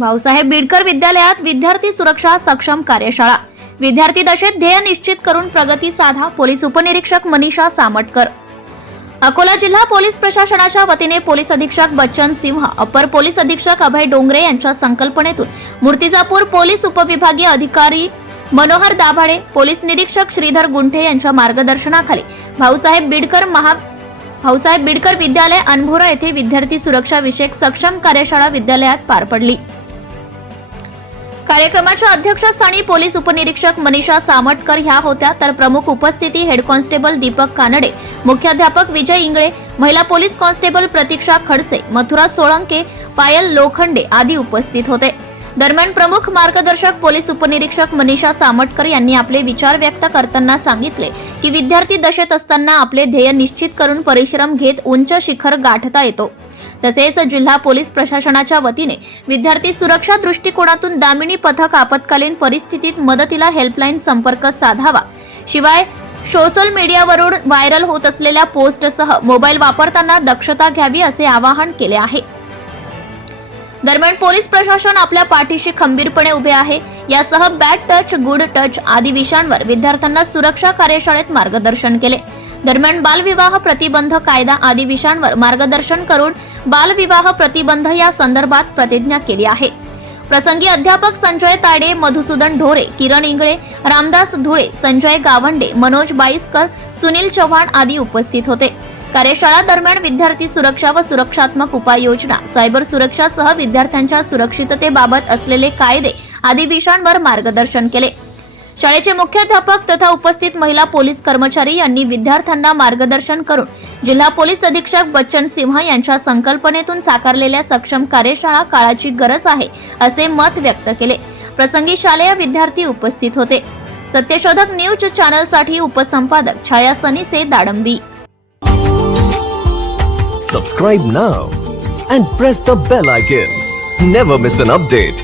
भाऊसाहेब बिडकर विद्यालयात विद्यार्थी सुरक्षा सक्षम कार्यशाळा। विद्यार्थी दशेत ध्येय निश्चित करून प्रगती साधा। पोलीस उपनिरीक्षक मनीषा सामटकर। अकोला जिल्हा पोलीस प्रशासनाच्या वतीने पोलीस अधीक्षक बच्चन सिंह, अपर पोलीस अधीक्षक अभय डोंगरे यांच्या संकल्पनेतून मूर्तिजापूर पोलीस उपविभागीय अधिकारी मनोहर दाभाडे, पोलीस निरीक्षक श्रीधर गुंठे यांच्या मार्गदर्शनाखाली भाऊसाहेब बिडकर विद्यालय अनभोरा येथे विद्यार्थी सुरक्षा विषयक सक्षम कार्यशाळा विद्यालयात पार पडली। कार्यक्रमाच्या अध्यक्षस्थानी पोलीस उपनिरीक्षक मनीषा सामटकर ह्या होत्या, तर प्रमुख उपस्थिती हेड कॉन्स्टेबल दीपक कानडे, मुख्याध्यापक विजय इंगळे, महिला पोलीस कॉन्स्टेबल प्रतीक्षा खडसे, मथुरा सोळंके, पायल लोखंडे आदी उपस्थित होते। दरम्यान प्रमुख मार्गदर्शक पोलीस उपनिरीक्षक मनीषा सामटकर यांनी आपले विचार व्यक्त करताना सांगितले की विद्यार्थी दशेत असताना आपले ध्येय निश्चित करून परिश्रम घेत उंच शिखर गाठता येतो। तसेच जिल्हा पोलीस प्रशासनाच्या वतीने विद्यार्थी सुरक्षा दृष्टिकोनातून दामिनी पथक आपत्कालीन परिस्थितीत मदतीला हेल्पलाईन संपर्क साधावा। शिवाय सोशल मीडियावरून व्हायरल होत असलेल्या पोस्टसह मोबाईल वापरताना दक्षता घ्यावी असे आवाहन केले आहे। दरम्यान पोलीस प्रशासन आपल्या पाठीशी खंबीरपणे उभे आहे। यासह बॅड टच, गुड टच आदी विषयांवर विद्यार्थ्यांना सुरक्षा कार्यशाळेत मार्गदर्शन केले। दरम्यान बालविवाह प्रतिबंध कायदा आदी विषयांवर मार्गदर्शन करून बालविवाह प्रतिबंध या संदर्भात प्रतिज्ञा केली आहे। प्रसंगी अध्यापक संजय ताडे, मधुसूदन ढोरे, किरण इंगळे, रामदास धुळे, संजय गावंडे, मनोज बाईसकर, सुनील चव्हाण आदी उपस्थित होते। कार्यशाळा दरम्यान विद्यार्थी सुरक्षा व सुरक्षात्मक उपाययोजना, सायबर सुरक्षासह विद्यार्थ्यांच्या सुरक्षिततेबाबत असलेले कायदे आदी विषयांवर मार्गदर्शन केले। शाळेचे मुख्याध्यापक तथा उपस्थित महिला पोलीस कर्मचारी यांनी विद्यार्थ्यांना मार्गदर्शन करून जिल्हा पोलीस अधीक्षक बच्चन सिंह यांच्या संकल्पनेतून साकारलेल्या सक्षम कार्यशाळा काळाची गरज आहे असे मत व्यक्त केले। प्रसंगी शालेय विद्यार्थी उपस्थित होते। सत्यशोधक न्यूज चॅनलसाठी उपसंपादक छाया सनीसे दाडंबी। Subscribe now and press the bell icon. Never miss an update.